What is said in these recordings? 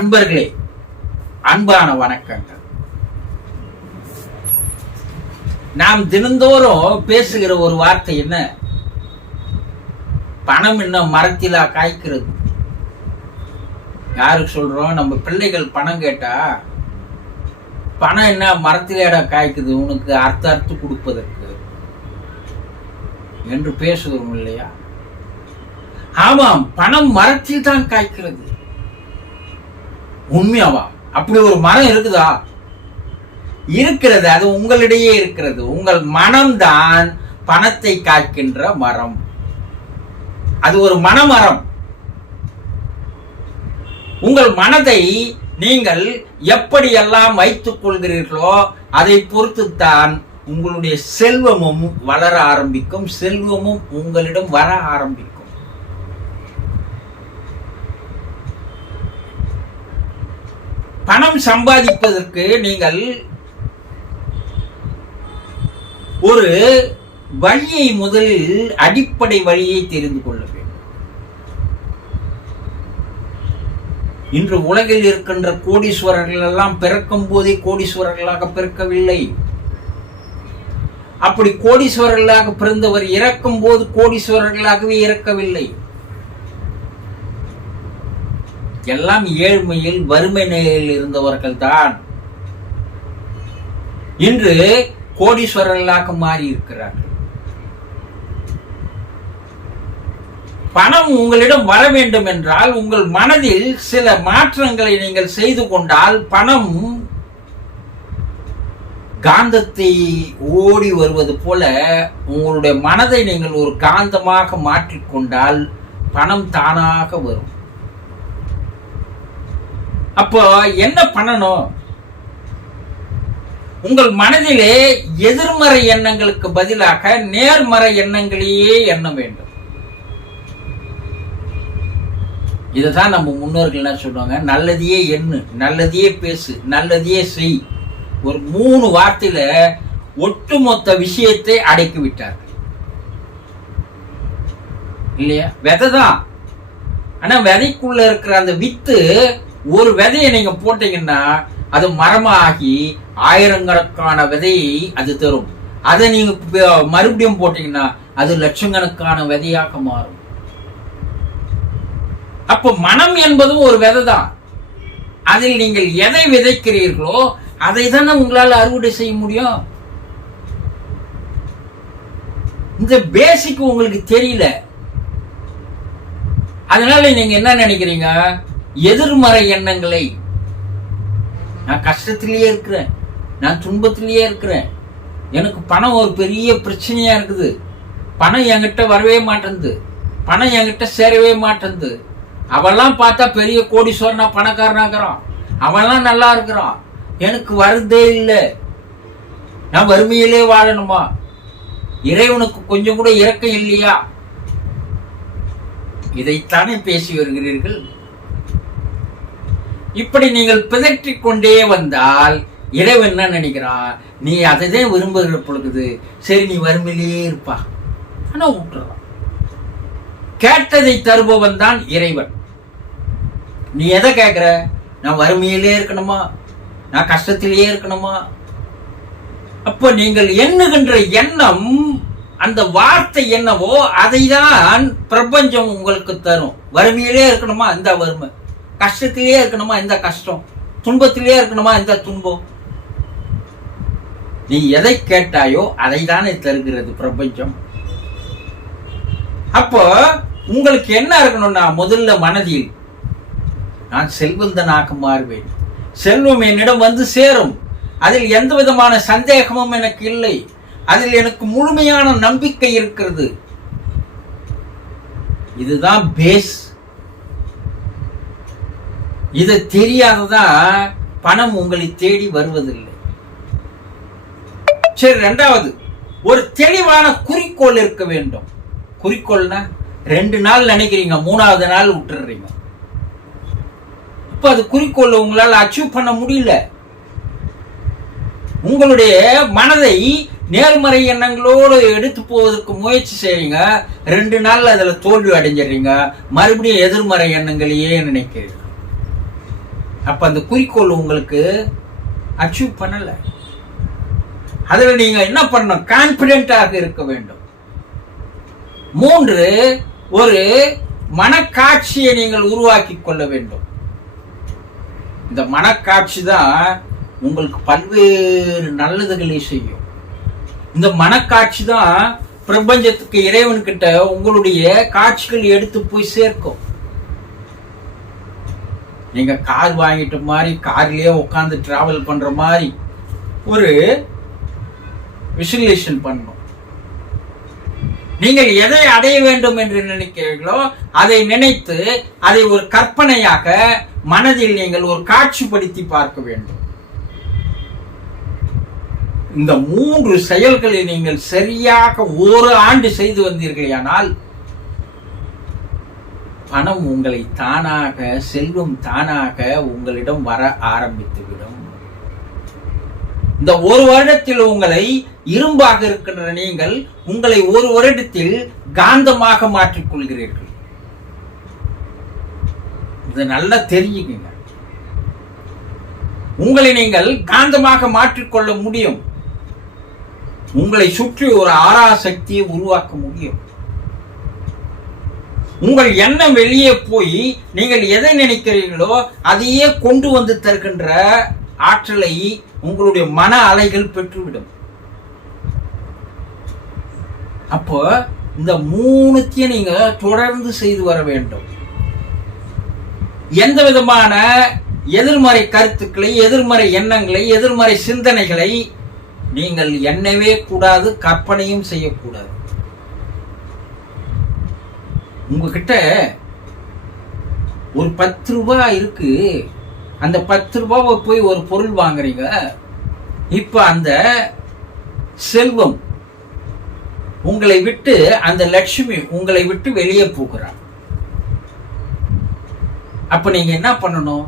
அன்பர்களே அன்பான வணக்கங்கள். நாம் தினந்தோறும் பேசுகிற ஒரு வார்த்தை என்ன? பணம் என்ன மரத்திலா காய்க்கிறது? யாருக்கு சொல்றோம்? நம்ம பிள்ளைகள் பணம் கேட்டா பணம் என்ன மரத்திலேடா காய்க்குது உனக்கு அர்த்த அர்த்து கொடுப்பதற்கு என்று பேசுகிறோம் இல்லையா? ஆமாம் பணம் மரத்தில் தான் காய்க்கிறது. உண்மையாவா? அப்படி ஒரு மரம் இருக்குதா? இருக்கிறது அது உங்களிடையே இருக்கிறது. உங்கள் மனம்தான் பணத்தை காக்கின்ற மரம். அது ஒரு மனமரம். உங்கள் மனதை நீங்கள் எப்படியெல்லாம் வைத்துக் கொள்கிறீர்களோ அதை பொறுத்துத்தான் உங்களுடைய செல்வமும் வளர ஆரம்பிக்கும். செல்வமும் உங்களிடம் வர ஆரம்பிக்கும். பணம் சம்பாதிப்பதற்கு நீங்கள் ஒரு வழியை முதலில் அடிப்படை வழியை தெரிந்து கொள்ள வேண்டும். இன்று உலகில் இருக்கின்ற கோடீஸ்வரர்கள் எல்லாம் பிறக்கும் போதே கோடீஸ்வரர்களாக பிறக்கவில்லை. அப்படி கோடீஸ்வரர்களாக பிறந்தவர் இறக்கும் போது கோடீஸ்வரர்களாகவே இறக்கவில்லை. எல்லாம் ஏழ்மையில் வறுமை நிலையில் இருந்தவர்கள் தான் இன்று கோடீஸ்வரர்களாக மாறி இருக்கிறார்கள் பணம் உங்களிடம் வர வேண்டும் என்றால் உங்கள் மனதில் சில மாற்றங்களை நீங்கள் செய்து கொண்டால் பணம் காந்தத்தை ஓடி வருவது போல உங்களுடைய மனதை நீங்கள் ஒரு காந்தமாக மாற்றிக்கொண்டால் பணம் தானாக வரும். அப்போ என்ன பண்ணணும்? உங்கள் மனதிலே எதிர்மறை எண்ணங்களுக்கு பதிலாக நேர்மறை எண்ணங்களையே எண்ண வேண்டும். இதுதான் நம்ம முன்னோர்கள் என்ன சொல்லுவாங்க? நல்லதையே எண்ணு நல்லதையே பேசு நல்லதையே செய். ஒரு மூணு வார்த்தையில ஒட்டுமொத்த விஷயத்தை அடக்கி விட்டார்கள் இல்லையா? விதை தான் ஆனா விதைக்குள்ள இருக்கிற அந்த வித்து ஒரு விதையை நீங்க போட்டீங்கன்னா அது மரமாகி ஆயிரக்கணக்கான விதையை அது தரும். அதை நீங்க மறுபடியும் போட்டீங்கன்னா அது லட்சக்கணக்கான விதையாக மாறும். அப்ப மனம் என்பதும் ஒரு விதை தான். அதில் நீங்கள் எதை விதைக்கிறீர்களோ அதை தானே உங்களால் அறுவடை செய்ய முடியும். இந்த பேசிக் உங்களுக்கு தெரியல. அதனால நீங்க என்ன நினைக்கிறீங்க? எதிர்மறை எண்ணங்களை. நான் கஷ்டத்திலேயே இருக்கிறேன். நான் துன்பத்திலேயே இருக்கிறேன். எனக்கு பணம் ஒரு பெரிய பிரச்சனையா இருக்குது. பணம் என்கிட்ட வரவே மாட்டேங்குது பணம் என்கிட்ட சேரவே மாட்டேங்குது அவெல்லாம் பார்த்தா பெரிய கோடீஸ்வரனா பணக்காரனாகிறான் அவன்லாம் நல்லா இருக்கிறான். எனக்கு வருதே இல்லை. நான் வறுமையிலே வாழணுமா? இறைவனுக்கு கொஞ்சம் கூட இறக்கம் இல்லையா? இதைத்தானே பேசி வருகிறீர்கள். இப்படி நீங்கள் பிதற்றி கொண்டே வந்தால் இறைவன் என்ன நினைக்கிறான் நீ அதை தான் விரும்புகிற பொழுது. சரி நீ வறுமையிலேயே இருப்பா. ஆனா விட்டுறான் கேட்டதை தருபவன் தான் இறைவன். நீ எதை கேட்கிற நான் வறுமையிலே இருக்கணுமா? நான் கஷ்டத்திலேயே இருக்கணுமா? அப்போ நீங்கள் எண்ணுகின்ற எண்ணம் அந்த வார்த்தை என்னவோ அதை தான் பிரபஞ்சம் உங்களுக்கு தரும். வறுமையிலே இருக்கணுமா? இந்த வறுமை. கஷ்டத்திலேயே இருக்கணுமா இந்த கஷ்டம்? துன்பத்திலேயே இருக்கணுமா இந்த துன்பம்? நீ எதை கேட்டாயோ அதை தானே தருகிறது பிரபஞ்சம். அப்போ உங்களுக்கு என்ன இருக்கணும்னா முதல்ல மனதில் நான் செல்வந்தனாக மாறுவேன் செல்வம் என்னிடம் வந்து சேரும். அதில் எந்த விதமான சந்தேகமும் எனக்கு இல்லை. அதில் எனக்கு முழுமையான நம்பிக்கை இருக்கிறது. இதுதான் பேஸ் இது தெரியாததா பணம் உங்களை தேடி வருவதில்லை. சரி ரெண்டாவது ஒரு தெளிவான குறிக்கோள் இருக்க வேண்டும். குறிக்கோள்னா ரெண்டு நாள் நினைக்கிறீங்க மூணாவது நாள் விட்டுறீங்க. இப்ப அது குறிக்கோள் உங்களால் அச்சீவ் பண்ண முடியல. உங்களுடைய மனதை நேர்மறை எண்ணங்களோடு எடுத்து போவதற்கு முயற்சி செய்றீங்க. ரெண்டு நாள் அதில் தோல்வி அடைஞ்சிடுறீங்க. மறுபடியும் எதிர்மறை எண்ணங்களையே நினைக்கிறீங்க. அப்ப அந்த குறிக்கோள் உங்களுக்கு அச்சீவ் பண்ணல. அதுல நீங்க என்ன பண்ணணும்? கான்பிடென்டாக இருக்க வேண்டும். மூன்று ஒரு மனக்காட்சியை நீங்கள் உருவாக்கி கொள்ள வேண்டும். இந்த மனக்காட்சி தான் உங்களுக்கு பல்வேறு நல்லதுகளை செய்யும். இந்த மனக்காட்சி தான் பிரபஞ்சத்துக்கு இறைவன்கிட்ட உங்களுடைய காட்சிகள் எடுத்து போய் சேர்க்கும். நீங்கள் கார் வாங்கிட்ட மாதிரி கார்லேயே உட்காந்து ட்ராவல் பண்ணுற மாதிரி ஒரு விசுவலேஷன் பண்ணணும் நீங்கள் எதை அடைய வேண்டும் என்று நினைக்கிறீர்களோ அதை நினைத்து அதை ஒரு கற்பனையாக மனதில் நீங்கள் ஒரு காட்சிப்படுத்தி பார்க்க வேண்டும். இந்த மூன்று செயல்களை நீங்கள் சரியாக ஒரு ஆண்டு செய்து வந்தீர்களேயானால் பணம் உங்களை தானாக செல்வம் தானாக உங்களிடம் வர ஆரம்பித்துவிடும். இந்த ஒரு வருடத்தில் உங்களை இரும்பாக இருக்கின்ற நீங்கள் உங்களை ஒரு வருடத்தில் காந்தமாக மாற்றிக்கொள்கிறீர்கள். இது நல்லா தெரியுங்க உங்களை நீங்கள் காந்தமாக மாற்றிக்கொள்ள முடியும். உங்களை சுற்றி ஒரு ஆறா சக்தியை உருவாக்க முடியும். உங்கள் எண்ணம் வெளியே போய் நீங்கள் எதை நினைக்கிறீர்களோ அதையே கொண்டு வந்து தருகின்ற ஆற்றலை உங்களுடைய மன அலைகள் பெற்றுவிடும். அப்போ இந்த மூணுத்தையும் நீங்க தொடர்ந்து செய்து வர வேண்டும். எந்த விதமான எதிர்மறை கருத்துக்களை எதிர்மறை எண்ணங்களை எதிர்மறை சிந்தனைகளை நீங்கள் எண்ணவே கூடாது கற்பனையும் செய்யக்கூடாது. உங்ககிட்ட ஒரு பத்து ரூபா இருக்கு. அந்த பத்து ரூபாவை போய் ஒரு பொருள் வாங்குறீங்க. இப்போ அந்த செல்வம் உங்களை விட்டு அந்த லட்சுமி உங்களை விட்டு வெளியே போகிறார். அப்ப நீங்க என்ன பண்ணணும்?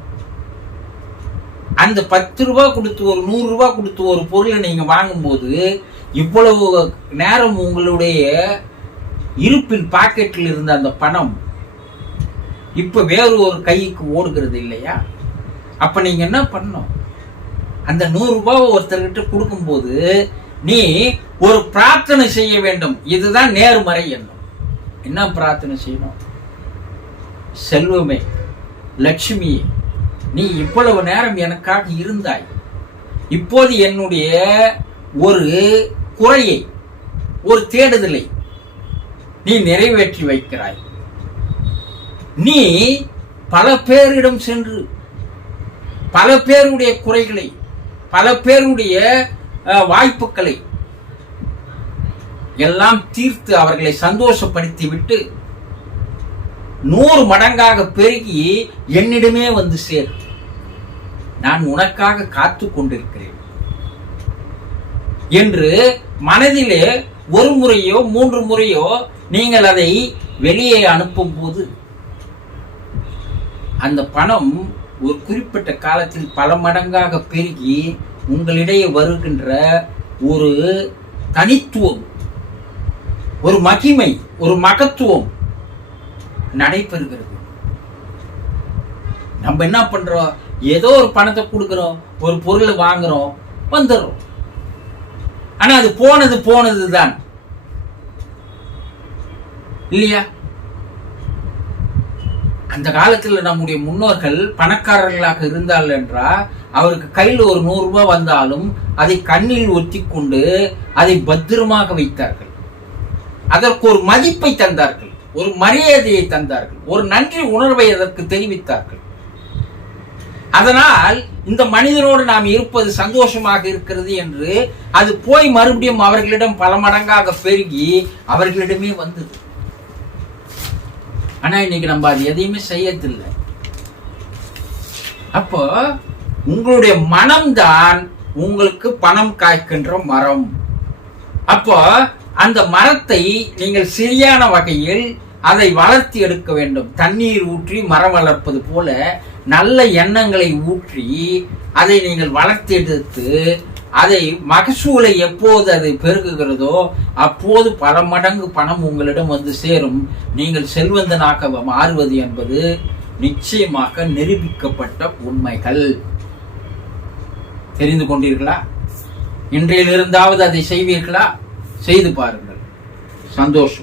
அந்த பத்து ரூபா கொடுத்து ஒரு நூறு ரூபா கொடுத்து ஒரு பொருளை நீங்க வாங்கும்போது இவ்வளவு நேரம் உங்களுடைய இருப்பின் பாக்கெட்டில் இருந்த அந்த பணம் இப்போ வேறு ஒரு கைக்கு ஓடுகிறது இல்லையா? அப்போ நீங்கள் என்ன பண்ணணும்? அந்த நூறுரூபாவை ஒருத்தர்கிட்ட கொடுக்கும்போது நீ ஒரு பிரார்த்தனை செய்ய வேண்டும். இதுதான் நேர்மறை எண்ணம். என்ன பிரார்த்தனை செய்யணும்? செல்வமே லட்சுமியே நீ இவ்வளவு நேரம் எனக்காக இருந்தாய். இப்போது என்னுடைய ஒரு குறையை ஒரு தேடுதலை நீ நிறைவேற்றி வைக்கிறாய். நீ பல பேரிடம் சென்று பல பேருடைய குறைகளை பல பேருடைய வாய்ப்புகளை எல்லாம் தீர்த்து அவர்களை சந்தோஷப்படுத்தி விட்டு நூறு மடங்காக பெருகி என்னிடமே வந்து சேர். நான் உனக்காக காத்து கொண்டிருக்கிறேன். என்று மனதிலே ஒரு முறையோ மூன்று முறையோ நீங்கள் அதை வெளியே அனுப்பும் போது அந்த பணம் ஒரு குறிப்பிட்ட காலத்தில் பல மடங்காக பெருகி உங்களிடையே வருகின்ற ஒரு தனித்துவம் ஒரு மகிமை ஒரு மகத்துவம் நடைபெறுகிறது. நம்ம என்ன பண்றோம்? ஏதோ ஒரு பணத்தை கொடுக்குறோம் ஒரு பொருளை வாங்குறோம் வந்துடுறோம். ஆனா அது போனது போனது தான் இல்லையா? அந்த காலத்துல நம்முடைய முன்னோர்கள் பணக்காரர்களாக இருந்தால் என்றா அவருக்கு கையில் ஒரு நூறு ரூபாய் வந்தாலும் அதை கண்ணில் ஒத்தி கொண்டு அதை பத்திரமாக வைத்தார்கள். அதற்கு ஒரு மதிப்பை தந்தார்கள். ஒரு மரியாதையை தந்தார்கள். ஒரு நன்றி உணர்வை அதற்கு தெரிவித்தார்கள். அதனால் இந்த மனிதனோடு நாம் இருப்பது சந்தோஷமாக இருக்கிறது என்று அது போய் மறுபடியும் அவர்களிடம் பல மடங்காக பெருகி அவர்களிடமே வந்தது. ஆனா இன்னைக்கு நம்ம அது எதையுமே செய்யறதில்லை. அப்போ உங்களுடைய மனம்தான் உங்களுக்கு பணம் காய்க்கின்ற மரம். அப்போ அந்த மரத்தை நீங்கள் சரியான வகையில் அதை வளர்த்தி எடுக்க வேண்டும். தண்ணீர் ஊற்றி மரம் வளர்ப்பது போல நல்ல எண்ணங்களை ஊற்றி அதை நீங்கள் வளர்த்தி எடுத்து அதை மகசூலை எப்போது அது பெருகுகிறதோ அப்போது பல மடங்கு பணம் உங்களிடம் வந்து சேரும். நீங்கள் செல்வந்தனாக மாறுவது என்பது நிச்சயமாக நிரூபிக்கப்பட்ட உண்மைகள். தெரிந்து கொண்டீர்களா? இன்றையிலிருந்தாவது அதை செய்வீர்களா? செய்து பாருங்கள். சந்தோஷம்.